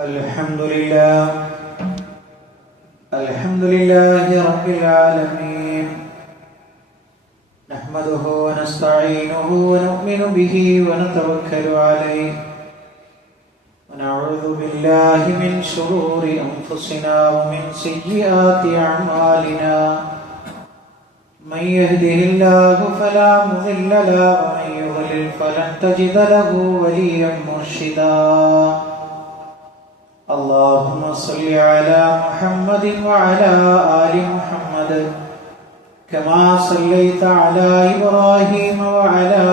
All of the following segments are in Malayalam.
الحمد لله رب العالمين، نحمده ونستعينه ونؤمن به ونتوكل عليه، ونعوذ بالله من شرور أنفسنا ومن سيئات أعمالنا، من يهده الله فلا مضل له ومن يضلل فلن تجد له وليا مرشدا. اللهم صل على محمد وعلى آل محمد كما صليت على إبراهيم وعلى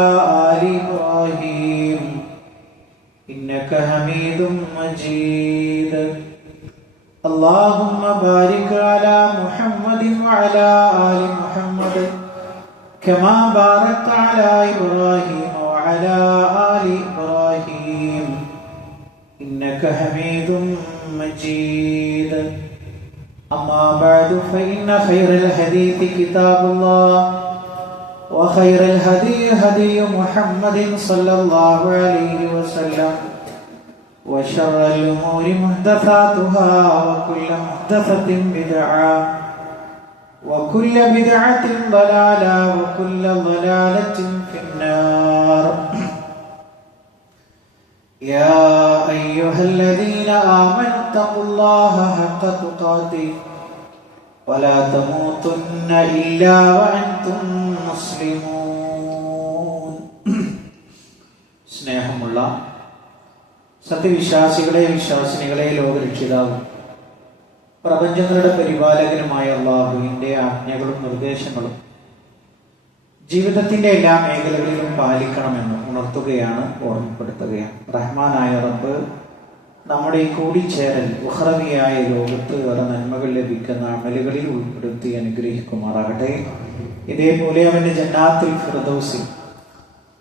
آل إبراهيم إنك حميد مجيد. اللهم بارك على محمد وعلى آل محمد كما باركت على إبراهيم وعلى آل إبراهيم إنك حميد مجيد. أما بعد فإن خير الحديث كتاب الله، وخير الهدي هدي محمد صلى الله عليه وسلم، وشر الأمور محدثاتها، وكل محدثة بدعة، وكل بدعة ضلالة، وكل ضلالة في النار. يا أيها الذين آمنوا اتقوا الله حق تقاته ولا تموتن إلا وأنتم مسلمون. സ്നേഹമുള്ള സത്യവിശ്വാസികളെ, വിശ്വാസിനികളെ, ലോകരക്ഷിതാവും പ്രപഞ്ചങ്ങളുടെ പരിപാലകനുമായ അല്ലാഹുവിന്റെ ആജ്ഞകളും നിർദ്ദേശങ്ങളും ജീവിതത്തിന്റെ എല്ലാ മേഖലകളിലും പാലിക്കണമെന്ന് ഉണർത്തുകയാണ്, ഓർമ്മപ്പെടുത്തുകയാണ്. റഹ്മാനായ റബ്ബ് നമ്മുടെ ഈ കൂടിച്ചേരൽ ഉഖ്റവിയായ ലോകത്ത് വേറെ നന്മകൾ ലഭിക്കുന്ന അമലുകളിൽ ഉൾപ്പെടുത്തി അനുഗ്രഹിക്കുമാറാകട്ടെ. ഇതേപോലെ അവന്റെ ജന്നാത്തുൽ ഫിർദൗസിൽ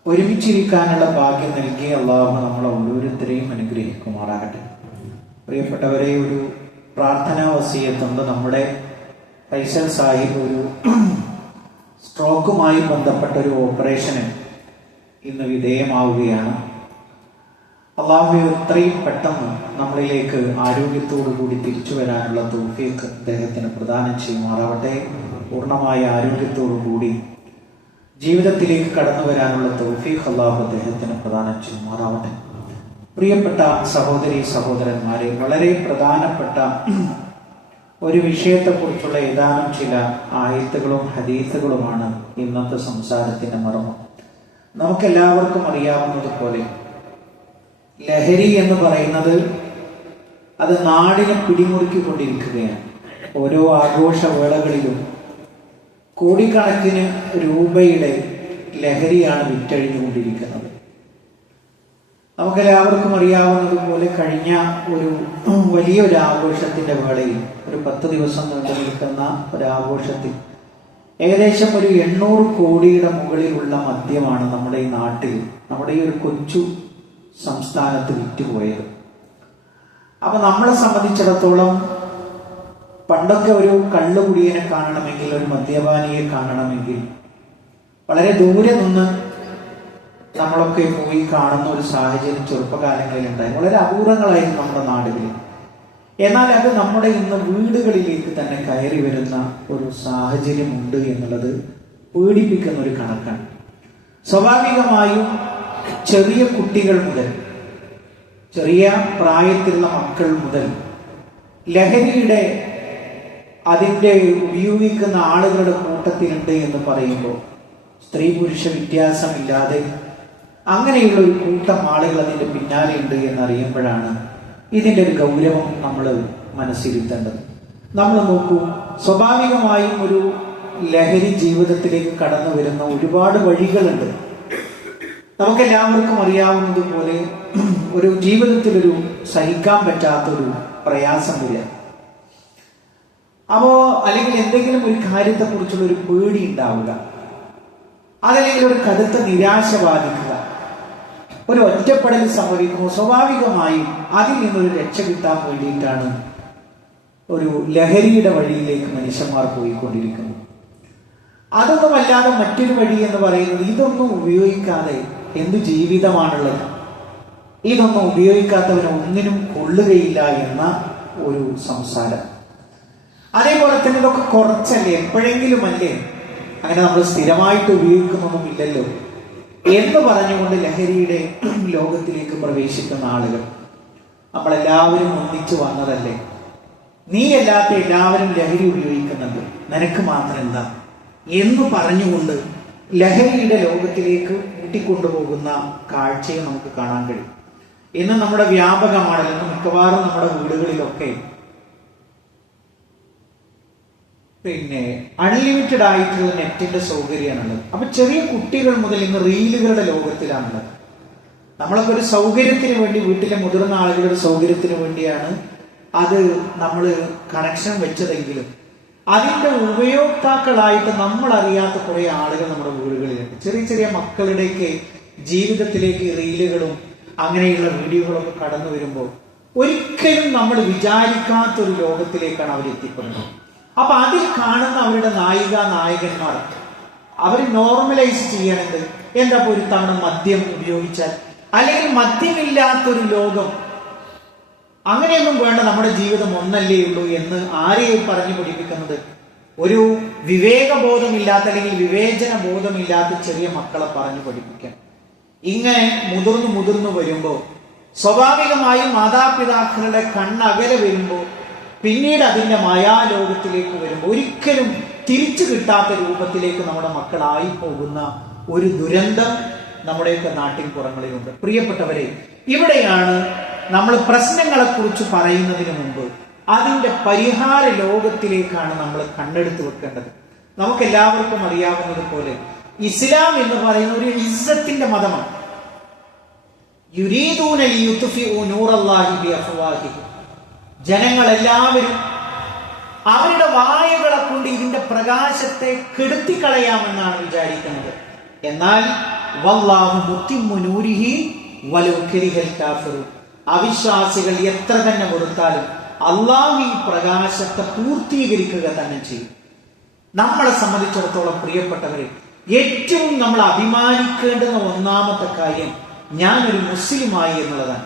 ഒരുമിച്ചിരിക്കാനുള്ള ഭാഗ്യം നൽകി അല്ലാഹു നമ്മളെ ഓരോരുത്തരെയും അനുഗ്രഹിക്കുമാറാകട്ടെ. പ്രിയപ്പെട്ടവരെ, ഒരു പ്രാർത്ഥനാ വസിയത്തുണ്ട്. നമ്മുടെ ഫൈസൽ സാഹിബ് ഒരു സ്ട്രോക്കുമായി ബന്ധപ്പെട്ട ഒരു ഓപ്പറേഷന് ഇന്ന് വിധേയമാവുകയാണ്. അല്ലാഹു എത്രയും പെട്ടെന്ന് നമ്മളിലേക്ക് ആരോഗ്യത്തോടു കൂടി തിരിച്ചു വരാനുള്ള തൗഫീഖ് അദ്ദേഹത്തിന് പ്രദാനം ചെയ്യുമാറാവട്ടെ. പൂർണ്ണമായ ആരോഗ്യത്തോടു കൂടി ജീവിതത്തിലേക്ക് കടന്നു വരാനുള്ള തൗഫീഖ് അല്ലാഹു അദ്ദേഹത്തിന് പ്രദാനം ചെയ്യുമാറാവട്ടെ. പ്രിയപ്പെട്ട സഹോദരി സഹോദരന്മാരെ, വളരെ പ്രധാനപ്പെട്ട ഒരു വിഷയത്തെക്കുറിച്ചുള്ള ഏതാനും ചില ആയത്തുകളും ഹദീസുകളുമാണ് ഇന്നത്തെ സംസാരത്തിന്റെ മർമ്മം. നമുക്കെല്ലാവർക്കും അറിയാവുന്നതുപോലെ ലഹരി എന്ന് പറയുന്നത് അത് നാടിനെ പിടിമുറുക്കിക്കൊണ്ടിരിക്കുകയാണ്. ഓരോ ആഘോഷവേളകളിലും കോടിക്കണക്കിന് രൂപയുടെ ലഹരിയാണ് വിറ്റഴിഞ്ഞുകൊണ്ടിരിക്കുന്നത്. നമുക്കെല്ലാവർക്കും അറിയാവുന്നതുപോലെ കഴിഞ്ഞ ഒരു വലിയൊരു ആഘോഷത്തിന്റെ വേളയിൽ, ഒരു 10 ദിവസം നീണ്ടു നിൽക്കുന്ന ഒരാഘോഷത്തിൽ ഏകദേശം ഒരു 800 കോടിയുടെ മുകളിലുള്ള മദ്യമാണ് നമ്മുടെ ഈ നാട്ടിൽ, നമ്മുടെ ഈ ഒരു കൊച്ചു സംസ്ഥാനത്ത് വിറ്റുപോയത്. അപ്പൊ നമ്മളെ സംബന്ധിച്ചിടത്തോളം പണ്ടൊക്കെ ഒരു കള്ളുകുടിയനെ കാണണമെങ്കിൽ, ഒരു മദ്യപാനിയെ കാണണമെങ്കിൽ വളരെ ദൂരെ നിന്ന് നമ്മളൊക്കെ പോയി കാണുന്ന ഒരു സാഹചര്യം ചെറുപ്പകാലങ്ങളിൽ ഉണ്ടായി. വളരെ അപൂർവങ്ങളായിരുന്നു നമ്മുടെ നാടുകളിൽ. എന്നാൽ അത് നമ്മുടെ ഇന്ന് വീടുകളിലേക്ക് തന്നെ കയറി വരുന്ന ഒരു സാഹചര്യം ഉണ്ട് എന്നുള്ളത് പേടിപ്പിക്കുന്ന ഒരു കണക്കാണ്. സ്വാഭാവികമായും ചെറിയ കുട്ടികൾ മുതൽ, ചെറിയ പ്രായത്തിലുള്ള മക്കൾ മുതൽ ലഹരിയുടെ അതിൻ്റെ ഉപയോഗിക്കുന്ന ആളുകളുടെ കൂട്ടത്തിലുണ്ട് എന്ന് പറയുമ്പോൾ സ്ത്രീ പുരുഷ വ്യത്യാസമില്ലാതെ അങ്ങനെയുള്ള ഒരു കൂട്ടം ആളുകൾ അതിൻ്റെ പിന്നാലെ ഉണ്ട് എന്നറിയുമ്പോഴാണ് ഇതിൻ്റെ ഒരു ഗൗരവം നമ്മൾ മനസ്സിരുത്തേണ്ടത്. നമ്മൾ നോക്കൂ, സ്വാഭാവികമായും ഒരു ലഹരി ജീവിതത്തിലേക്ക് കടന്നു വരുന്ന ഒരുപാട് വഴികളുണ്ട്. നമുക്കെല്ലാവർക്കും അറിയാവുന്നതുപോലെ ഒരു ജീവിതത്തിലൊരു സഹിക്കാൻ പറ്റാത്തൊരു പ്രയാസം വരിക, അല്ലെങ്കിൽ എന്തെങ്കിലും ഒരു കാര്യത്തെക്കുറിച്ചുള്ള ഒരു പേടി ഉണ്ടാവുക, അതല്ലെങ്കിൽ ഒരു കടുത്ത നിരാശ ബാധിക്കുക, ഒരു ഒറ്റപ്പെടൽ സംഭവിക്കുമ്പോൾ സ്വാഭാവികമായും അതിൽ നിന്നൊരു രക്ഷ കിട്ടാൻ വേണ്ടിയിട്ടാണ് ഒരു ലഹരിയുടെ വഴിയിലേക്ക് മനുഷ്യന്മാർ പോയിക്കൊണ്ടിരിക്കുന്നത്. അതൊന്നുമല്ലാതെ മറ്റൊരു വഴി എന്ന് പറയുന്നത് ഇതൊന്നും ഉപയോഗിക്കാതെ എന്ത് ജീവിതമാണുള്ളത്? ഇതൊന്നും ഉപയോഗിക്കാത്തവന് ഒന്നിനും കൊള്ളുകയില്ല എന്ന ഒരു സംസാരം. അതേപോലെ തന്നെ ഇതൊക്കെ കുറച്ചല്ലേ, എപ്പോഴെങ്കിലും അല്ലേ, അങ്ങനെ നമ്മൾ സ്ഥിരമായിട്ട് ഉപയോഗിക്കുന്നൊന്നും ഇല്ലല്ലോ എന്ന് പറഞ്ഞുകൊണ്ട് ലഹരിയുടെ ലോകത്തിലേക്ക് പ്രവേശിക്കുന്ന ആളുകൾ. നമ്മളെല്ലാവരും ഒന്നിച്ചു വന്നതല്ലേ, നീ അല്ലാത്ത എല്ലാവരും ലഹരി ഉപയോഗിക്കുന്നുണ്ട്, നിനക്ക് മാത്രം എന്താ എന്ന് പറഞ്ഞുകൊണ്ട് ലഹരിയുടെ ലോകത്തിലേക്ക് കൂട്ടിക്കൊണ്ടുപോകുന്ന കാഴ്ചയും നമുക്ക് കാണാൻ കഴിയും. ഇന്ന് നമ്മുടെ വ്യാപകമാണ്, മിക്കവാറും നമ്മുടെ വീടുകളിലൊക്കെ പിന്നെ അൺലിമിറ്റഡ് ആയിട്ടുള്ള നെറ്റിന്റെ സൗകര്യമാണുള്ളത്. അപ്പൊ ചെറിയ കുട്ടികൾ മുതൽ ഇന്ന് റീലുകളുടെ ലോകത്തിലാണുള്ളത്. നമ്മളൊക്കെ ഒരു സൗകര്യത്തിന് വേണ്ടി, വീട്ടിലെ മുതിർന്ന ആളുകളുടെ സൗകര്യത്തിന് വേണ്ടിയാണ് അത് നമ്മൾ കണക്ഷൻ വെച്ചതെങ്കിലും അതിന്റെ ഉപയോക്താക്കളായിട്ട് നമ്മൾ അറിയാത്ത കുറെ ആളുകൾ നമ്മുടെ വീടുകളിലുണ്ട്. ചെറിയ ചെറിയ മക്കളുടെയൊക്കെ ജീവിതത്തിലേക്ക് റീലുകളും അങ്ങനെയുള്ള വീഡിയോകളൊക്കെ കടന്നു വരുമ്പോൾ ഒരിക്കലും നമ്മൾ വിചാരിക്കാത്തൊരു ലോകത്തിലേക്കാണ് അവർ എത്തിപ്പെടുന്നത്. അപ്പൊ അതിൽ കാണുന്ന അവരുടെ നായികന്മാർ അവർ നോർമലൈസ് ചെയ്യണത് എന്താ, ഒരു തവണ മദ്യം ഉപയോഗിച്ചാൽ, അല്ലെങ്കിൽ മദ്യമില്ലാത്തൊരു ലോകം, അങ്ങനെയൊന്നും വേണ്ട, നമ്മുടെ ജീവിതം ഒന്നല്ലേ ഉള്ളൂ എന്ന് ആരെയും പറഞ്ഞു പഠിപ്പിക്കുന്നത്? ഒരു വിവേകബോധമില്ലാത്ത അല്ലെങ്കിൽ വിവേചന ബോധമില്ലാത്ത ചെറിയ മക്കളെ പറഞ്ഞു പഠിപ്പിക്കാൻ. ഇങ്ങനെ മുതിർന്നു വരുമ്പോൾ സ്വാഭാവികമായും മാതാപിതാക്കളുടെ കണ്ണകലെ വരുമ്പോൾ പിന്നീട് അതിന്റെ മായാലോകത്തിലേക്ക് വരുമ്പോൾ ഒരിക്കലും തിരിച്ചു കിട്ടാത്ത രൂപത്തിലേക്ക് നമ്മുടെ മക്കളായി പോകുന്ന ഒരു ദുരന്തം നമ്മുടെയൊക്കെ നാട്ടിൻ പുറങ്ങളിലുണ്ട്. പ്രിയപ്പെട്ടവരെ, ഇവിടെയാണ് നമ്മൾ പ്രശ്നങ്ങളെ കുറിച്ച് പറയുന്നതിന് മുമ്പ് അതിന്റെ പരിഹാര ലോകത്തിലേക്കാണ് നമ്മൾ കണ്ണെടുത്ത് വെക്കേണ്ടത്. നമുക്ക് എല്ലാവർക്കും അറിയാവുന്നത് പോലെ ഇസ്ലാം എന്ന് പറയുന്ന ഒരു ഇസ്സത്തിന്റെ മതമാണ്. യുരീദൂന ലിയുത്ഫിഉ നൂറല്ലാഹി ബിഅഫ്വാഹിഹിം, ജനങ്ങളെല്ലാവരും അവരുടെ വായുകളെ കൊണ്ട് ഇതിന്റെ പ്രകാശത്തെ കെടുത്തിക്കളയാമെന്നാണ് വിചാരിക്കുന്നത്. എന്നാൽ വല്ലാഹു മുത്തിമ്മു നൂരിഹി വലൗ കരിഹൽ കാഫിറൂൻ, അവിശ്വാസികൾ എത്ര തന്നെ വെറുത്താലും അള്ളാഹു ഈ പ്രകാശത്തെ പൂർത്തീകരിക്കുക തന്നെ ചെയ്യും. നമ്മളെ സംബന്ധിച്ചിടത്തോളം പ്രിയപ്പെട്ടവരെ, ഏറ്റവും നമ്മൾ അഭിമാനിക്കേണ്ടുന്ന ഒന്നാമത്തെ കാര്യം ഞാനൊരു മുസ്ലിമായി എന്നുള്ളതാണ്.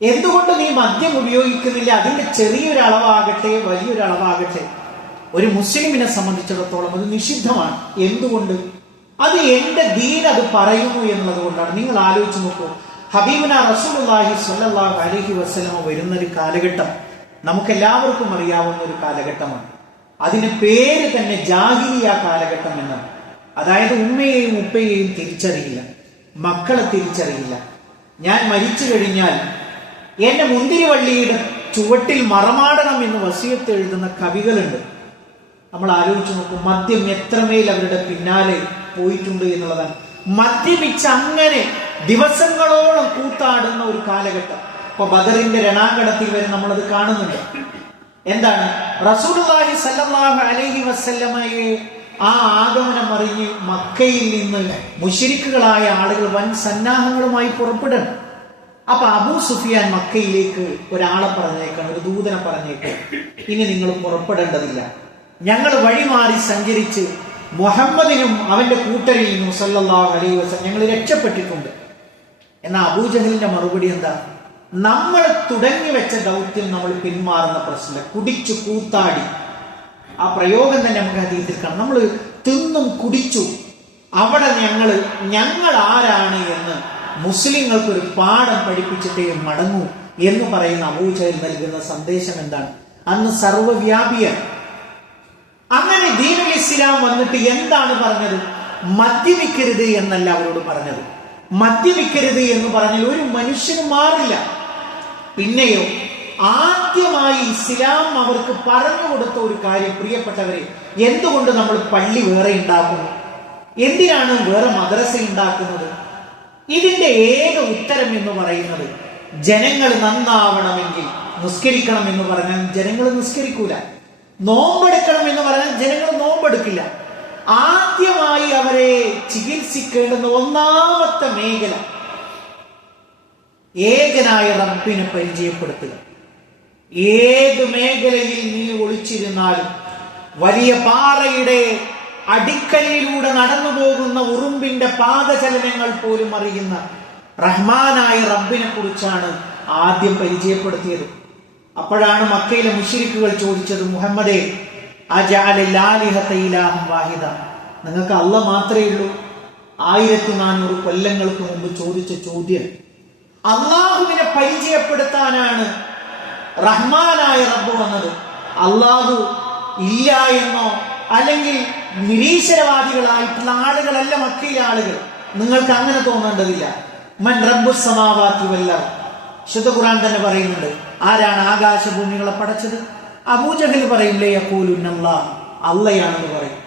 എന്തുകൊണ്ട് നീ മദ്യം ഉപയോഗിക്കുന്നില്ല? അതിന്റെ ചെറിയൊരളവാകട്ടെ വലിയൊരളവാകട്ടെ ഒരു മുസ്ലിമിനെ സംബന്ധിച്ചിടത്തോളം അത് നിഷിദ്ധമാണ്. എന്തുകൊണ്ട്? അത് എന്റെ ദീൻ അത് പറയുന്നു എന്നുള്ളത് കൊണ്ടാണ്. നിങ്ങൾ ആലോചിച്ച് നോക്കൂ, ഹബീബുന റസൂലുള്ളാഹി സ്വല്ലല്ലാഹു അലൈഹി വസല്ലം വരുന്ന ഒരു കാലഘട്ടം നമുക്കെല്ലാവർക്കും അറിയാവുന്ന ഒരു കാലഘട്ടമാണ്. അതിന് പേര് തന്നെ ജാഹിലിയ കാലഘട്ടം എന്നാണ്. അതായത് ഉമ്മയെയും ഉപ്പയെയും തിരിച്ചറിയില്ല, മക്കളെ തിരിച്ചറിയില്ല. ഞാൻ മരിച്ചു കഴിഞ്ഞാൽ എന്റെ മുന്തിരിവള്ളിയുടെ ചുവട്ടിൽ മറമാടണം എന്ന് വസിയത്ത് എഴുതുന്ന കവികളുണ്ട്. നമ്മൾ ആലോചിച്ച് നോക്കും, മദ്യം എത്രമേൽ അവരുടെ പിന്നാലെ പോയിട്ടുണ്ട് എന്നുള്ളതാണ്. മദ്യപിച്ച് അങ്ങനെ ദിവസങ്ങളോളം കൂത്താടുന്ന ഒരു കാലഘട്ടം. ഇപ്പൊ ബദറിന്റെ രണാങ്കണത്തിൽ വരെ നമ്മളത് കാണുന്നുണ്ട്. എന്താണ്? റസൂലുള്ളാഹി സ്വല്ലല്ലാഹു അലൈഹി വസല്ലമയെ ആ ആഗമനം അറിഞ്ഞ് മക്കയിൽ നിന്ന് മുശ്രിക്കുകളായ ആളുകൾ വൻ സന്നാഹങ്ങളുമായി പുറപ്പെടണം. അപ്പൊ അബൂ സുഫിയാൻ മക്കയിലേക്ക് ഒരാളെ പറഞ്ഞേക്കാണ്, ഒരു ദൂതനെ പറഞ്ഞേക്കാണ്, ഇനി നിങ്ങൾ പുറപ്പെടേണ്ടതില്ല, ഞങ്ങൾ വഴിമാറി സഞ്ചരിച്ച് മുഹമ്മദിനും അവന്റെ കൂട്ടരിലും സല്ലല്ലാഹു അലൈഹി വസല്ലം ഞങ്ങൾ രക്ഷപ്പെട്ടിട്ടുണ്ട്. എന്നാൽ അബൂജഹലിന്റെ മറുപടി എന്താ? നമ്മൾ തുടങ്ങി വെച്ച ദൗത്യം നമ്മൾ പിന്മാറുന്ന പ്രശ്നമില്ല, കുടിച്ചു കൂത്താടി. ആ പ്രയോഗം തന്നെ നമുക്ക് ഹദീസിൽ കാണാം. നമ്മൾ തിന്നും കുടിച്ചു, അവിടെ ഞങ്ങൾ ആരാണ് എന്ന് മുസ്ലിങ്ങൾക്ക് ഒരു പാഠം പഠിപ്പിച്ചിട്ടേ മടങ്ങൂ എന്ന് പറയുന്ന അബൂജഹൽ നൽകുന്ന സന്ദേശം എന്താണ്? അന്ന് സർവ്വവ്യാപിയാണ്. അങ്ങനെ ദീനുൽ ഇസ്ലാം വന്നിട്ട് എന്താണ് പറഞ്ഞത്? മദ്യപിക്കരുത് എന്നല്ല അവരോട് പറഞ്ഞത്. മദ്യപിക്കരുത് എന്ന് പറഞ്ഞാൽ ഒരു മനുഷ്യനും മാറില്ല. പിന്നെയോ ആദ്യമായി ഇസ്ലാം അവർക്ക് പറഞ്ഞു കൊടുത്ത ഒരു കാര്യം, പ്രിയപ്പെട്ടവരെ, എന്തുകൊണ്ട് നമ്മൾ പള്ളി വേറെ ഉണ്ടാക്കുന്നു? എന്തിനാണ് വേറെ മദ്രസ ഉണ്ടാക്കുന്നത്? ഇതിന്റെ ഏക ഉത്തരം എന്ന് പറയുന്നത്, ജനങ്ങൾ നന്നാവണമെങ്കിൽ നിസ്കരിക്കണം എന്ന് പറഞ്ഞാൽ ജനങ്ങൾ നിസ്കരിക്കൂല, നോമ്പെടുക്കണം എന്ന് പറഞ്ഞാൽ ജനങ്ങൾ നോമ്പെടുക്കില്ല. ആദ്യമായി അവരെ ചികിത്സിക്കേണ്ടുന്ന ഒന്നാമത്തെ മേഖല ഏകനായ റബ്ബിനെ പരിചയപ്പെടുത്തുക. ഏത് മേഖലയിൽ നീ ഒളിച്ചിരുന്നാലും, വലിയ പാറയുടെ അടിക്കല്ലിലൂടെ നടന്നു പോകുന്ന ഉറുമ്പിന്റെ പാദചലനങ്ങൾ പോലും അറിയുന്ന റഹ്മാനായ റബ്ബിനെ കുറിച്ചാണ് ആദ്യം പരിചയപ്പെടുത്തിയത്. അപ്പോഴാണ് മക്കയിലെ മുശ്രിക്കുകൾ ചോദിച്ചത്, മുഹമ്മദേ അജഅലൽ ആലിഹത ഇലാഹൻ വാഹിദ, നിങ്ങൾക്ക് അല്ലാഹ് മാത്രമേ ഉള്ളൂ? 1400 കൊല്ലങ്ങൾക്ക് മുമ്പ് ചോദിച്ച ചോദ്യം. അള്ളാഹുവിനെ പരിചയപ്പെടുത്താനാണ് റഹ്മാനായ റബ്ബ് വന്നത്. അള്ളാഹു ഇല്ല എന്നോ അല്ലെങ്കിൽ നിരീശ്വരവാദികളായിട്ടുള്ള ആളുകളല്ല മക്കയിലെ ആളുകൾ. നിങ്ങൾക്ക് അങ്ങനെ തോന്നേണ്ടതില്ല. മൻ റബ്ബുസ് സമാവാതി വൽ അർദ്, വിശുദ്ധ ഖുർആൻ തന്നെ പറയുന്നുണ്ട്, ആരാണ് ആകാശഭൂമികളെ പടച്ചത്? അബൂജഹൽ പറയും ലേ യഖൂലുന്നല്ലാഹ്, അള്ളയാണെന്ന് പറയും.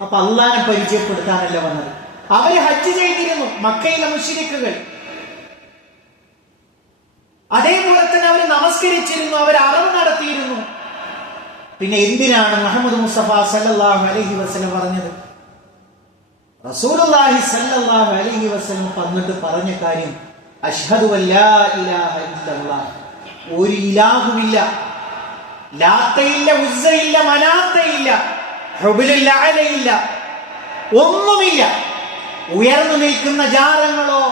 അപ്പൊ അള്ളാഹിനെ പരിചയപ്പെടുത്താനല്ല വന്നത്. അവര് ഹജ്ജ് ചെയ്തിരുന്നു മക്കയിലെ മുശ്രിക്കുകൾ. അതേപോലെ തന്നെ അവർ നമസ്കരിച്ചിരുന്നു, അവർ അറവ് നടത്തിയിരുന്നു. പിന്നെ എന്തിനാണ് മുഹമ്മദ് മുസ്തഫ സല്ലല്ലാഹു അലൈഹി വസല്ലം പറഞ്ഞത്? റസൂലുള്ളാഹി സല്ലല്ലാഹു അലൈഹി വസല്ലം വന്നിട്ട് പറഞ്ഞ കാര്യം അഷ്ഹദു അല്ലാ ഇലാഹ ഇല്ലല്ലാഹ്, ഒരു ഇലാഹുമില്ല, ലാത്തയില്ല, ഉസ്സയില്ല, മനാത്തയില്ല, ഹുബലുൽ അഅലയില്ല, ഒന്നുമില്ല. ഉയർന്നു നിൽക്കുന്ന ജാറങ്ങളോ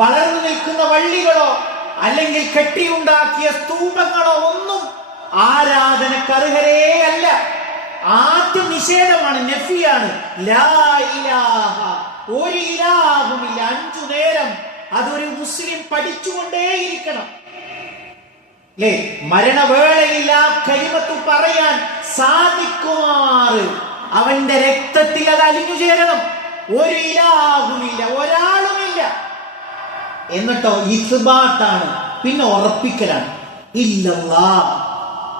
വളർന്നു നിൽക്കുന്ന വള്ളികളോ അല്ലെങ്കിൽ കെട്ടിയുണ്ടാക്കിയ സ്തൂപങ്ങളോ ഒന്നും ആരാധനക്കർഹരേ അല്ല. ആദ്യം നിഷേധമാണ്, നഫിയാണ്. ലാ ഇലാഹ, ഒരു ഇലാഹുമില്ല. 5 നേരം അതൊരു മുസ്ലിം പഠിച്ചുകൊണ്ടേയിരിക്കണം. അല്ലേ? മരണവേളയിൽ ആ കലിമത്ത് പറയാൻ സാധിക്കുമാറ് അവന്റെ രക്തത്തിൽ അത് അലിഞ്ഞു ചേരണം. ഒരു ഇലാഹുമില്ല, ഒരാളുമില്ല. എന്നിട്ടോ ഇസ്ബാത്താണ്, പിന്നെ ഉറപ്പിക്കലാണ്. ഇല്ലല്ലാഹ്,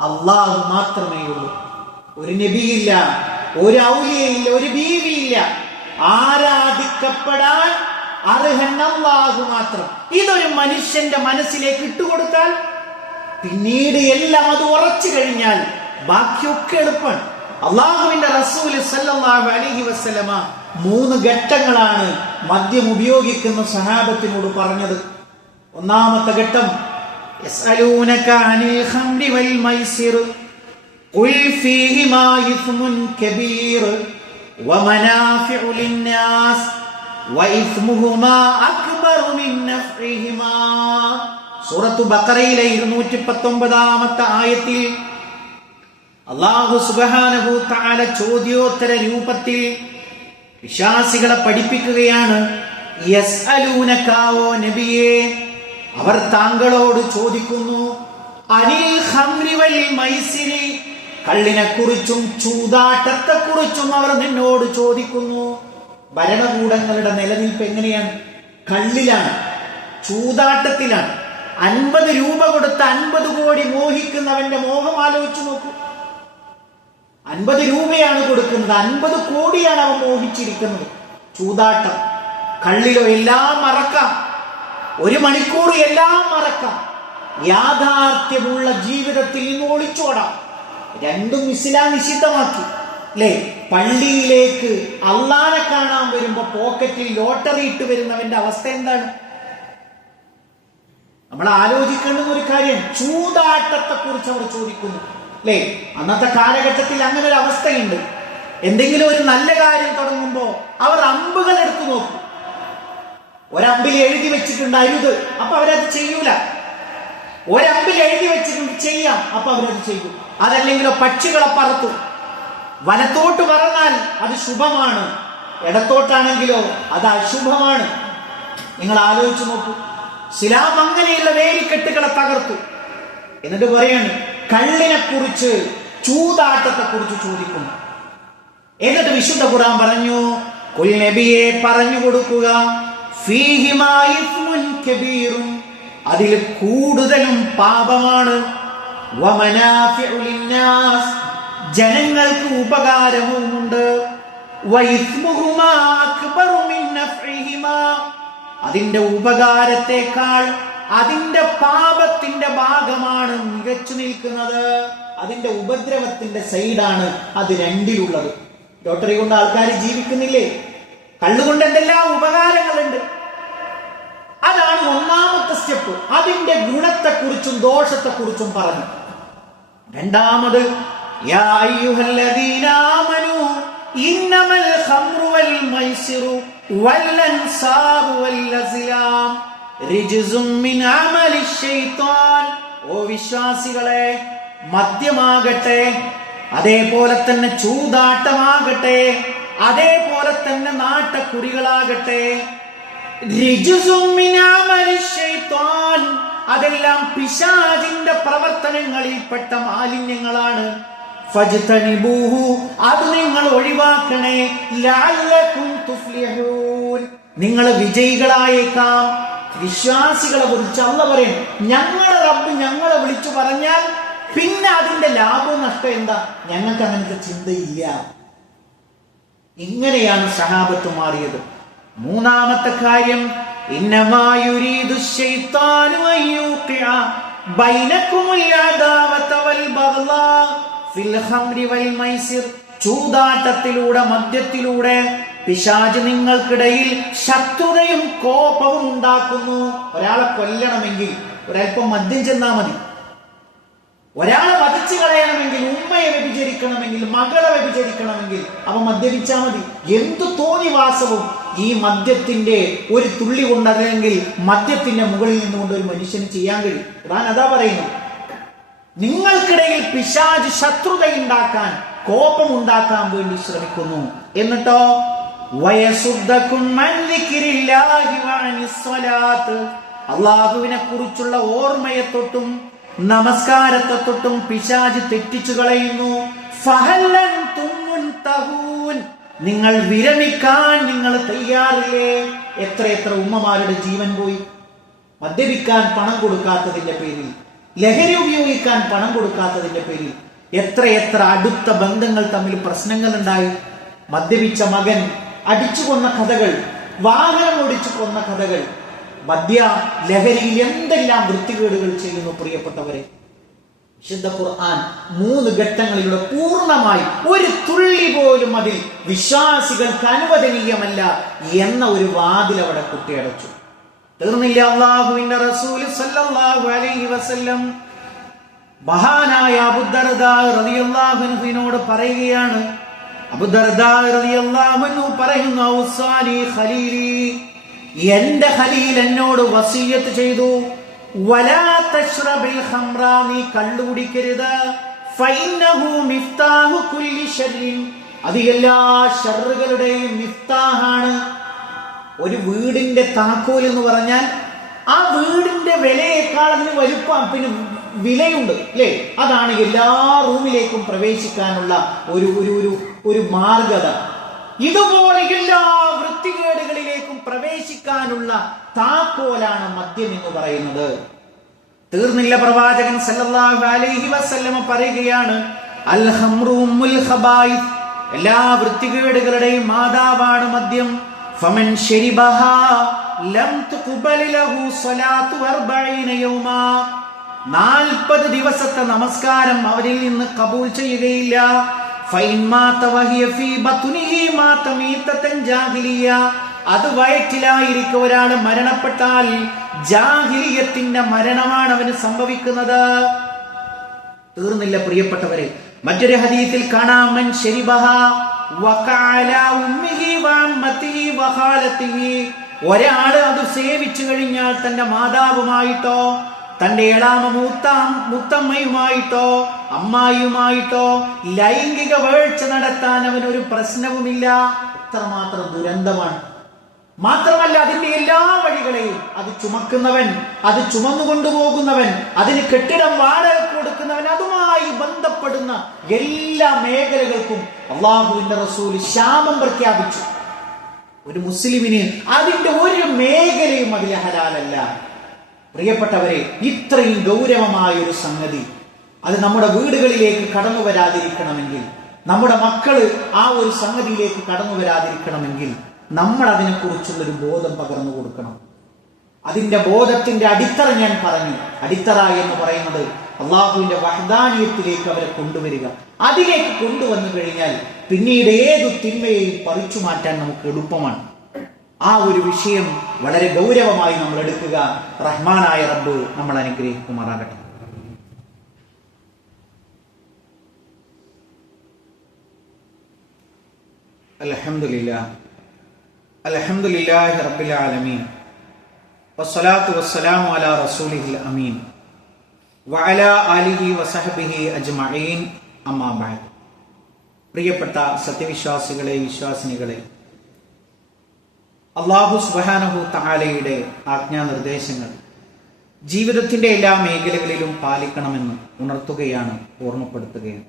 അല്ലാഹു മാത്രമേ ഉള്ളൂ. ഒരു നബിയില്ല, ഒരു ഔലിയയില്ല, ഒരു ബീവിയില്ല. ആരാധിക്കപ്പെടാൻ അർഹൻ അല്ലാഹു മാത്രം. ഇതൊരു മനുഷ്യന്റെ മനസ്സിലേക്ക് ഇട്ടുകൊടുത്താൽ പിന്നീട് എല്ലാം അത് ഉറച്ചു കഴിഞ്ഞാൽ ബാക്കിയൊക്കെ എളുപ്പമാണ്. അള്ളാഹുവിന്റെ റസൂല് സല്ലല്ലാഹു അലൈഹി വസല്ലമ 3 ഘട്ടങ്ങളാണ് മദ്യം ഉപയോഗിക്കുന്ന സഹാബത്തിനോട് പറഞ്ഞത്. ഒന്നാമത്തെ ഘട്ടം, യസ്അലൂനക അനിൽ ഖംരി വൽ മൈസിർ ഖുൽ ഫീഹിമാ ഇസ്മുൻ കബീർ വമനാഫിഉ ലിന്നാസ് വഇസ്മുഹുമാ അക്ബറു മിൻ നഫ്ഇഹിമാ. സൂറത്തു ബഖറയിലെ 219-ാമത്തെ ആയത്തിൽ അല്ലാഹു സുബ്ഹാനഹു തആല ചോദ്യോത്തര രൂപത്തിൽ വിശ്വാസികളെ പഠിപ്പിക്കുകയാണ്. യസ്അലൂനക, ഓ നബിയേ, അവർ താങ്കളോട് ചോദിക്കുന്നു, അനിൽ ഖംരി വൽ മൈസിരി, കള്ളിനെ കുറിച്ചും ചൂതാട്ടത്തെ കുറിച്ചും അവർ നിന്നോട് ചോദിക്കുന്നു. ഭരണകൂടങ്ങളുടെ നിലനിൽപ്പ് എങ്ങനെയാണ്? കള്ളിലാണ്, ചൂതാട്ടത്തിലാണ്. 50 രൂപ കൊടുത്ത് 50 കോടി മോഹിക്കുന്നവന്റെ മോഹം ആലോചിച്ചു നോക്കൂ. 50 രൂപയാണ് കൊടുക്കുന്നത്, 50 കോടിയാണ് അവൻ മോഹിച്ചിരിക്കുന്നത്. ചൂതാട്ടം, കള്ളിലോ എല്ലാം മറക്കാം. 1 മണിക്കൂർ എല്ലാം മറക്കാം. യാഥാർത്ഥ്യമുള്ള ജീവിതത്തിൽ നിന്ന് ഒളിച്ചോടാം. രണ്ടും ഇസ്ലാം നിഷിദ്ധമാക്കി. അല്ലേ? പള്ളിയിലേക്ക് അള്ളാനെ കാണാൻ വരുമ്പോ പോക്കറ്റിൽ ലോട്ടറി ഇട്ട് വരുന്നവന്റെ അവസ്ഥ എന്താണ്? നമ്മൾ ആലോചിക്കേണ്ടുന്ന ഒരു കാര്യം. ചൂതാട്ടത്തെ കുറിച്ച് അവർ ചോദിക്കുന്നു. അല്ലേ? അന്നത്തെ കാലഘട്ടത്തിൽ അങ്ങനെ ഒരു അവസ്ഥയുണ്ട്. എന്തെങ്കിലും ഒരു നല്ല കാര്യം തുടങ്ങുമ്പോ അവർ അമ്പുകൾ എടുത്തു നോക്കും. ഒരമ്പിൽ എഴുതി വെച്ചിട്ടുണ്ട് അരുത്, അപ്പൊ അവരത് ചെയ്യൂല. ഒരമ്പിൽ എഴുതി വെച്ചിട്ടുണ്ട് ചെയ്യാം, അപ്പൊ അവരത് ചെയ്യും. അതല്ലെങ്കിലോ പക്ഷികളെ പറത്തും. വലത്തോട്ട് പറന്നാൽ അത് ശുഭമാണ്, ഇടത്തോട്ടാണെങ്കിലോ അത് അശുഭമാണ്. നിങ്ങൾ ആലോചിച്ചു നോക്കൂ. ഇസ്ലാം അങ്ങനെയുള്ള വേലിക്കെട്ടുകളെ തകർത്തു. എന്നിട്ട് പറയാണ്, കള്ളിനെ കുറിച്ച് ചൂതാട്ടത്തെ കുറിച്ച് ചോദിക്കുന്നു. എന്നിട്ട് വിശുദ്ധ ഖുർആൻ പറഞ്ഞു, ഖുൽ നബിയെ പറഞ്ഞു കൊടുക്കുക, ഫീഹിമാ ഇസ്മുൻ കബീറുൻ, അതിൽ കൂടുതലും പാപമാണ്. വമനാഫിഉ ലിന്നാസ്, ജനങ്ങൾക്ക് ഉപകാരവുമുണ്ട്. വഇസ്മുഹുമാ അക്ബറു മിൻ നഫ്ഇഹിമാ, അതിന്റെ ഉപകാരത്തെക്കാൾ അതിന്റെ പാപത്തിന്റെ ഭാഗമാണ് മികച്ചു നിൽക്കുന്നത്. അതിന്റെ ഉപദ്രവത്തിന്റെ സൈഡാണ് അത് രണ്ടിലുള്ളത്. ലോട്ടറി കൊണ്ട് ആൾക്കാർ ജീവിക്കുന്നില്ലേ? കള്ളുകൊണ്ട് എന്തെല്ലാം ഉപകാരങ്ങളുണ്ട്. അതാണ് ഒന്നാമത്തെ സ്റ്റെപ്പ്. അതിന്റെ ഗുണത്തെക്കുറിച്ചും ദോഷത്തെക്കുറിച്ചും പറഞ്ഞു. രണ്ടാമത്, യാ അയ്യുഹല്ലദീന ആമനൂ ഇന്നമൽ ഖംറു വൽ മൈസിറു വൽ അൻസാബു വൽ അസ്ലാം റിജ്സും മിൻ അമലി ശൈത്താൻ. ഓ വിശ്വാസികളെ, മദ്യമാകട്ടെ, അതേപോലെ തന്നെ ചൂതാട്ടമാകട്ടെ, അതേപോലെ തന്നെ നാട്ടക്കുറികളാകട്ടെ, റിജ്സും മിൻ അമലി ശൈത്താൻ, അതെല്ലാം പിശാചിന്റെ പ്രവർത്തനങ്ങളിൽപ്പെട്ട മാലിന്യങ്ങളാണ്. ഫജ്തനിബൂഹു, അത് നിങ്ങൾ ഒഴിവാക്കണേ. ലഅല്ലകും തുഫ്ലിഹൂൻ, നിങ്ങൾ വിജയികളായേക്കാം. വിശ്വാസികളെ കുറിച്ച് അല്ലാഹു പറയും, ഞങ്ങളുടെ റബ്ബ് ഞങ്ങളെ വിളിച്ചു പറഞ്ഞാൽ പിന്നെ അതിന്റെ ലാഭവും നഷ്ടം എന്താ? ഞങ്ങൾക്ക് അങ്ങനത്തെ ചിന്തയില്ല. ഇങ്ങനെയാണ് സഹാബത്ത് മാറിയത്. മൂന്നാമത്തെ കാര്യം, ഇന്നമാ യുരീദു ശൈത്താനു അയ്യൂഖിഅ ബൈനകുമുൽ അദാവത വൽ ബഗ്ളാ ഫിൽ ഖംരി വൽ മൈസിർ. ചൂതാട്ടത്തിലൂടെ, മദ്യത്തിലൂടെ പിശാച് നിങ്ങൾക്കിടയിൽ ശത്രുതയും കോപവും ഉണ്ടാക്കുന്നു. ഒരാളെ കൊല്ലണമെങ്കിൽ ഒരൽപ്പം മദ്യം ചെന്നാ മതി. ഒരാളെ വധിച്ചു കളയണമെങ്കിൽ, ഉമ്മയെ വ്യഭിചരിക്കണമെങ്കിൽ, മകളെ വ്യഭിചരിക്കണമെങ്കിൽ അവ മദ്യപിച്ചാൽ മതി. എന്തു തോന്നിവാസവും ഈ മദ്യത്തിന്റെ ഒരു തുള്ളി കൊണ്ട്, അല്ലെങ്കിൽ മദ്യത്തിന്റെ മുകളിൽ നിന്നുകൊണ്ട് ഒരു മനുഷ്യന് ചെയ്യാൻ കഴിയും. ഖുർആൻ അതാ പറയുന്നു. നിങ്ങൾക്കിടയിൽ പിശാച് ശത്രുതയുണ്ടാക്കാൻ, കോപമുണ്ടാക്കാൻ വേണ്ടി ശ്രമിക്കുന്നു. എന്നിട്ടോ അള്ളാഹുവിനെ കുറിച്ചുള്ള ഓർമ്മയെ തൊട്ടും നമസ്കാരത്തെ തൊട്ടും പിശാച് തെറ്റിച്ചു കളയുന്നു. നിങ്ങൾ വിരമിക്കാൻ നിങ്ങൾ തയ്യാറില്ലേ? എത്ര ഉമ്മമാരുടെ ജീവൻ പോയി മദ്യപിക്കാൻ പണം കൊടുക്കാത്തതിന്റെ പേരിൽ, ലഹരി ഉപയോഗിക്കാൻ പണം കൊടുക്കാത്തതിന്റെ പേരിൽ. എത്ര അടുത്ത ബന്ധങ്ങൾ തമ്മിൽ പ്രശ്നങ്ങൾ ഉണ്ടായി. മദ്യപിച്ച മകൻ അടിച്ചു കൊന്ന കഥകൾ, വാഹനം ഓടിച്ചു കൊന്ന കഥകൾ. മദ്യ ലഹരിയിൽ എന്തെല്ലാം വൃത്തികേടുകൾ ചെയ്യുന്നു പ്രിയപ്പെട്ടവരെ. വിശുദ്ധ ഖുർആൻ 3 ഘട്ടങ്ങളിലൂടെ പൂർണ്ണമായി ഒരു തുള്ളി പോലും അതിൽ വിശ്വാസികൾക്ക് അനുവദനീയമല്ല എന്ന ഒരു വാതിൽ അവിടെ കുട്ടിയടച്ചു. തീർന്നില്ല. അല്ലാഹുവിന്റെ റസൂൽ സല്ലല്ലാഹു അലൈഹി വസല്ലം മഹാനായ അബൂദർദാ റളിയല്ലാഹു അൻഹുവിനോട് പറയുകയാണ്. അബൂദർദാ റളിയല്ലാഹു അൻഹു പറയുന്നു, ഔസാനി ഖലീലി, എന്റെ ഖലീൽ എന്നോട് വസിയത്ത് ചെയ്തു, വലാ തശ്റബിൽ ഖംറ, നീ കള്ളു കുടിക്കരുത്, ഫഇന്നഹു മിഫ്താഹു കുല്ലി ശർരിൻ, അത് എല്ലാ ഷർറുകളുടെയും മിഫ്താഹാണ്. ഒരു വീടിന്റെ താക്കോൽ എന്ന് പറഞ്ഞാൽ ആ വീടിന്റെ വിലയേക്കാൾ അതിന് വലുപ്പം, പിന്നെ വിലയുണ്ട് അല്ലേ? അതാണ് എല്ലാ റൂമിലേക്കും പ്രവേശിക്കാനുള്ള ഒരു മാർഗത. ഇതുപോലെ എല്ലാ വൃത്തികേടുകളിലേക്കും പ്രവേശിക്കാനുള്ള താക്കോലാണ് മദ്യം എന്ന് പറയുന്നത്. തീർന്നില്ല. പ്രവാചകൻ സല്ലല്ലാഹു അലൈഹി വസല്ലമ പറയുകയാണ്, അൽ ഖംറു ഉമ്മുൽ ഖബായിസ്, എല്ലാ വൃത്തികേടുകളുടെയും മാതാവാണ് മദ്യം. ഫമൻ ശരിബഹാ ലം തുഖ്ബൽ ലഹു സ്വലാത്തു 40 യൗമാ, 40 ദിവസത്തെ നമസ്കാരം അവരിൽ നിന്ന് കബൂൽ ചെയ്യുകയില്ല. ഫൈൻ മാത വഹിയ ഫീ ബത്നിഹി മാത മീതതൻ ജാഹിലിയ, അത് വയറ്റിലായിരിക്കെ ഒരാൾ മരണപ്പെട്ടാൽ ജാഹിലിയത്തിന്റെ മരണമാണ് അവന് സംഭവിക്കുന്നത്. തീർന്നില്ല പ്രിയപ്പെട്ടവരെ. മറ്റൊരു ഹദീസിൽ കാണാം, മൻ ശരിബഹാ വഖഅല ഉമ്മിഹി വഅമ്മതിഹി വഖാലതിഹി, ഒരാള് അത് സേവിച്ചു കഴിഞ്ഞാൽ തന്റെ മാതാവുമായിട്ടോ തന്റെ ഏഴാമ മുത്തമ്മയുമായിട്ടോ അമ്മായിയുമായിട്ടോ ലൈംഗിക വേഴ്ച നടത്താൻ അവനൊരു പ്രശ്നവുമില്ല. എത്രമാത്രം ദുരന്തമാണ്. മാത്രമല്ല, അതിന്റെ എല്ലാ വഴികളെയും അത് ചുമക്കുന്നവൻ, അത് ചുമന്നുകൊണ്ടുപോകുന്നവൻ, അതിന് കെട്ടിടം വാടക കൊടുക്കുന്നവൻ, അതുമായി ബന്ധപ്പെടുന്ന എല്ലാ മേഖലകൾക്കും അള്ളാഹുവിന്റെ റസൂൽ ക്ഷാമം പ്രഖ്യാപിച്ചു. ഒരു മുസ്ലിമിന് അതിന്റെ ഒരു മേഖലയും അതിൽ ഹലാലല്ല. പ്രിയപ്പെട്ടവരെ, ഇത്രയും ഗൗരവമായ ഒരു സംഗതി അത് നമ്മുടെ വീടുകളിലേക്ക് കടന്നു വരാതിരിക്കണമെങ്കിൽ, നമ്മുടെ മക്കള് ആ ഒരു സംഗതിയിലേക്ക് കടന്നു വരാതിരിക്കണമെങ്കിൽ നമ്മൾ അതിനെക്കുറിച്ചുള്ളൊരു ബോധം പകർന്നു കൊടുക്കണം. അതിന്റെ ബോധത്തിന്റെ അടിത്തറ ഞാൻ പറഞ്ഞു. അടിത്തറ എന്ന് പറയുന്നത് അള്ളാഹുവിന്റെ വഹ്ദാനിയത്തിലേക്ക് അവരെ കൊണ്ടുവരിക. അതിലേക്ക് കൊണ്ടുവന്നു കഴിഞ്ഞാൽ പിന്നീട് ഏതു തിന്മയെയും പറിച്ചു മാറ്റാൻ നമുക്ക് എളുപ്പമാണ്. ആ ഒരു വിഷയം വളരെ ഗൗരവമായി നമ്മൾ എടുക്കുക. റഹ്മാനായ റബ്ബ് നമ്മൾ അനുഗ്രഹിക്കുമാറാകട്ടെ. അൽഹംദുലില്ലാഹി റബ്ബിൽ ആലമീൻ വസ്സലാത്തു വസ്സലാമു അലാ റസൂലിഹിൽ അമീൻ വഅലാ ആലിഹി വസഹബിഹി അജ്മഈൻ അമ്മാ ബഅദ്. പ്രിയപ്പെട്ട സത്യവിശ്വാസികളെ, വിശ്വാസിനികളെ, അല്ലാഹു സുബ്ഹാനഹു തആലയുടെ ആജ്ഞാനിർദ്ദേശങ്ങൾ ജീവിതത്തിന്റെ എല്ലാ മേഖലകളിലും പാലിക്കണമെന്ന് ഉണർത്തുകയാണ്, ഓർമ്മപ്പെടുത്തുകയാണ്.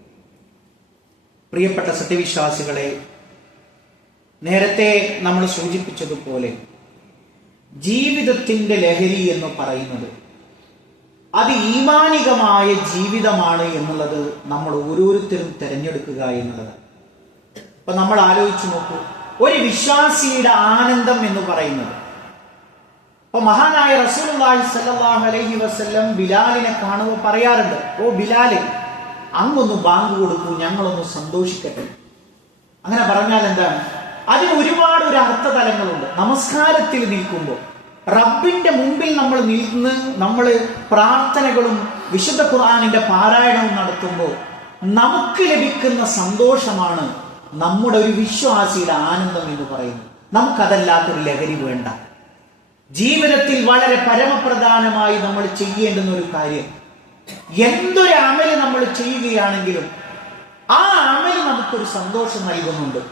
പ്രിയപ്പെട്ട സത്യവിശ്വാസികളെ, നേരത്തെ നമ്മൾ സൂചിപ്പിച്ചതുപോലെ ജീവിതത്തിന്റെ ലഹരി എന്ന് പറയുന്നത് അത് ഈമാനികമായ ജീവിതമാണ് എന്നുള്ളത് നമ്മൾ ഓരോരുത്തരും തിരഞ്ഞെടുക്കുക എന്നുള്ളത്. അപ്പൊ നമ്മൾ ആലോചിച്ചു നോക്കൂ, ഒരു വിശ്വാസിയുടെ ആനന്ദം എന്ന് പറയുന്നത്, അപ്പൊ മഹാനായ റസൂലുള്ളാഹി സ്വല്ലല്ലാഹു അലൈഹി വസല്ലം ബിലാലിനെ കാണുമ്പോൾ പറയാറുണ്ട്, ഓ ബിലാല്, അങ്ങൊന്ന് ബാങ്ക് കൊടുക്കൂ, ഞങ്ങളൊന്ന് സന്തോഷിക്കട്ടെ. അങ്ങനെ പറഞ്ഞാൽ എന്താണ്? അതിന് ഒരുപാട് ഒരു അർത്ഥതലങ്ങളുണ്ട്. നമസ്കാരത്തിൽ നിൽക്കുമ്പോൾ, റബ്ബിന്റെ മുമ്പിൽ നമ്മൾ നിന്ന് നമ്മൾ പ്രാർത്ഥനകളും വിശുദ്ധ ഖുർആനിന്റെ പാരായണവും നടത്തുമ്പോൾ നമുക്ക് ലഭിക്കുന്ന സന്തോഷമാണ് നമ്മുടെ ഒരു വിശ്വാസിയുടെ ആനന്ദം എന്ന് പറയുന്നത്. നമുക്കതല്ലാത്തൊരു ലഹരി വേണ്ട. ജീവിതത്തിൽ വളരെ പരമപ്രധാനമായി നമ്മൾ ചെയ്യേണ്ടുന്ന ഒരു കാര്യം, എന്തൊരു അമല് നമ്മൾ ചെയ്യുകയാണെങ്കിലും ആ അമല് നമുക്കൊരു സന്തോഷം നൽകുന്നുണ്ട്.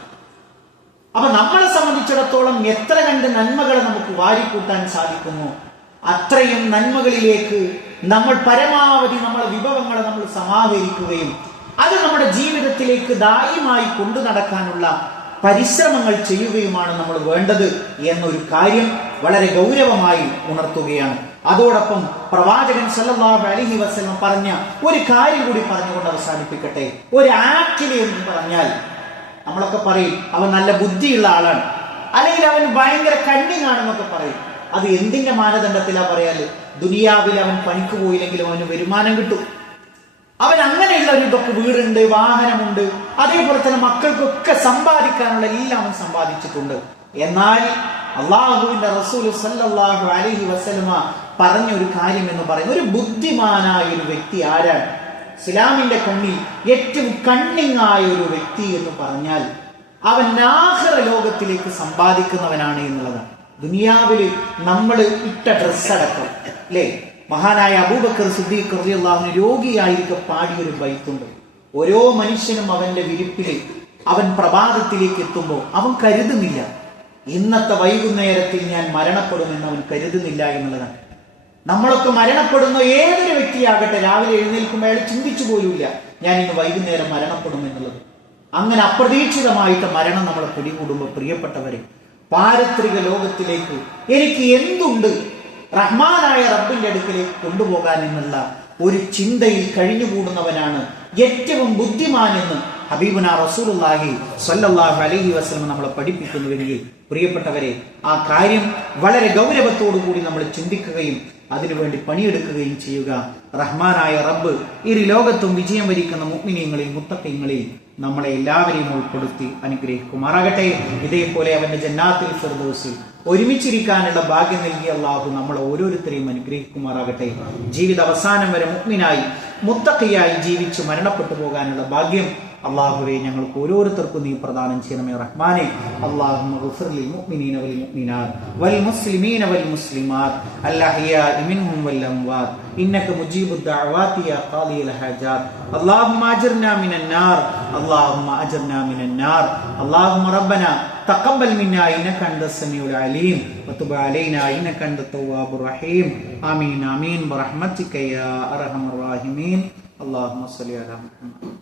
അപ്പൊ നമ്മളെ സംബന്ധിച്ചിടത്തോളം എത്ര കണ്ട് നന്മകളെ നമുക്ക് വാരിക്കൂട്ടാൻ സാധിക്കുന്നു, അത്രയും നന്മകളിലേക്ക് നമ്മൾ പരമാവധി നമ്മളെ വിഭവങ്ങളെ നമ്മൾ സമാഹരിക്കുകയും അത് നമ്മുടെ ജീവിതത്തിലേക്ക് ദായിമായി കൊണ്ടു നടക്കാനുള്ള പരിശ്രമങ്ങൾ ചെയ്യുകയുമാണ് നമ്മൾ വേണ്ടത് എന്നൊരു കാര്യം വളരെ ഗൗരവമായി ഉണർത്തുകയാണ്. അതോടൊപ്പം പ്രവാചകൻ സല്ലല്ലാഹു അലൈഹി വസല്ലം പറഞ്ഞ ഒരു കാര്യം കൂടി പറഞ്ഞുകൊണ്ട് അവസാനിപ്പിക്കട്ടെ. ഒരു ആക്ടില് എന്ന് പറഞ്ഞാൽ നമ്മളൊക്കെ പറയും അവൻ നല്ല ബുദ്ധിയുള്ള ആളാണ്, അല്ലെങ്കിൽ അവൻ ഭയങ്കര കണ്ണിങ് ആണെന്നൊക്കെ പറയും. അത് എന്തിന്റെ മാനദണ്ഡത്തിലാ പറയാല്? ദുനിയാവിൽ അവൻ പണിക്ക് പോയില്ലെങ്കിലും അവന് വരുമാനം കിട്ടും. അവൻ അങ്ങനെയുള്ള ഒരു ഇതൊക്കെ വീടുണ്ട്, വാഹനമുണ്ട്, അതേപോലെ തന്നെ മക്കൾക്കൊക്കെ സമ്പാദിക്കാനുള്ള എല്ലാം അവൻ സമ്പാദിച്ചിട്ടുണ്ട്. എന്നാൽ അള്ളാഹുവിന്റെ റസൂൽ സല്ലല്ലാഹു അലൈഹി വസല്ലമ പറഞ്ഞ ഒരു കാര്യം എന്ന് പറയുന്നത്, ഒരു ബുദ്ധിമാനായ ഒരു വ്യക്തി ആരാണ്? ഇസ്ലാമിന്റെ കണ്ണിൽ ഏറ്റവും കണ്ണിങ് ആയ ഒരു വ്യക്തി എന്ന് പറഞ്ഞാൽ അവൻ ആഖിറ ലോകത്തിലേക്ക് സമ്പാദിക്കുന്നവനാണ് എന്നുള്ളതാണ്. ദുനിയാവില് നമ്മൾ ഇട്ട ഡ്രസ് അടക്കം, അല്ലേ? മഹാനായ അബൂബക്കർ സിദ്ദീഖ് റളിയല്ലാഹു അൻഹു രോഗിയായിരിക്കെ പാടിയൊരു ബൈത്തുണ്ട്. ഓരോ മനുഷ്യനും അവന്റെ വിരിപ്പില് അവൻ പ്രഭാതത്തിലേക്ക് എത്തുമ്പോൾ അവൻ കരുതുന്നില്ല ഇന്നത്തെ വൈകുന്നേരത്തിൽ ഞാൻ മരണപ്പെടുമെന്ന് അവൻ കരുതുന്നില്ല എന്നുള്ളതാണ്. നമ്മളൊക്കെ മരണപ്പെടുന്ന ഏതൊരു വ്യക്തിയാകട്ടെ, രാവിലെ എഴുന്നേൽക്കുമ്പോൾ അയാൾ ചിന്തിച്ചു പോലുമില്ല ഞാൻ ഇന്ന് വൈകുന്നേരം മരണപ്പെടും എന്നുള്ളത്. അങ്ങനെ അപ്രതീക്ഷിതമായിട്ട് മരണം നമ്മളെ പിടികൂടുമ്പോൾ പ്രിയപ്പെട്ടവരെ, പാരത്രിക ലോകത്തിലേക്ക് എനിക്ക് എന്തുണ്ട് റഹ്മാനായ റബ്ബിന്റെ അടുക്കലേക്ക് കൊണ്ടുപോകാൻ എന്നുള്ള ഒരു ചിന്തയിൽ കഴിഞ്ഞുകൂടുന്നവനാണ് ഏറ്റവും ബുദ്ധിമാൻ എന്ന് ഹബീബുന റസൂലുള്ളാഹി സ്വല്ലല്ലാഹു അലൈഹി വസല്ലം നമ്മളെ പഠിപ്പിക്കുന്നുവെങ്കിൽ പ്രിയപ്പെട്ടവരെ, ആ കാര്യം വളരെ ഗൗരവത്തോടു കൂടി നമ്മൾ ചിന്തിക്കുകയും അതിനുവേണ്ടി പണിയെടുക്കുകയും ചെയ്യുക. റഹ്മാനായ റബ്ബ് ഇരു ലോകത്തും വിജയം വരിക്കുന്ന മുഅ്മിനീങ്ങളിൽ, മുത്തഖീങ്ങളിൽ നമ്മളെ എല്ലാവരെയും ഉൾപ്പെടുത്തി അനുഗ്രഹിക്കുമാറാകട്ടെ. ഇതേപോലെ അവന്റെ ജന്നാത്തുൽ ഫിർദൗസിൽ ഒരുമിച്ചിരിക്കാനുള്ള ഭാഗ്യം നൽകിയ അല്ലാഹു നമ്മളെ ഓരോരുത്തരെയും അനുഗ്രഹിക്കുമാറാകട്ടെ. ജീവിത അവസാനം വരെ മുഅ്മിനായി മുത്തഖിയായി ജീവിച്ച് മരണപ്പെട്ടു പോകാനുള്ള ഭാഗ്യം അല്ലാഹുവേ ഞങ്ങൾക്ക് ഓരോരുത്തർക്കും നീ പ്രദാനം ചെയ്യണമേ റഹ്മാനെ. അല്ലാഹുമ്മ ഗ്ഫിർ ലിൽ മുഅ്മിനീന വൽ മുഅ്മിനാത്ത് വൽ മുസ്ലിമീന വൽ മുസ്ലിമാത്ത് അൽ അഹ്യാഇ മിൻഹും വൽ അംവാത്ത് ഇന്നക മുജീബുദ് ദഅവാതി യാ ഖാദിയൽ ഹാജാത്ത്. അല്ലാഹുമ്മ അജ്ർനാ മിനൻ നാർ, അല്ലാഹുമ്മ അജ്ർനാ മിനൻ നാർ. അല്ലാഹുമ്മ റബ്ബനാ തഖബ്ബൽ മിന്നാ ഇന്നക അൻതസ് സമീഉൽ അലീം വതുബ് അലൈനാ ഇന്നക അൻതത് തവ്വാബുർ റഹീം. ആമീൻ ആമീൻ ബിറഹ്മതിക യാ അർഹമർ റഹീമീൻ. അല്ലാഹുമ്മ സ്വല്ലി അലാ മുഹമ്മദ്.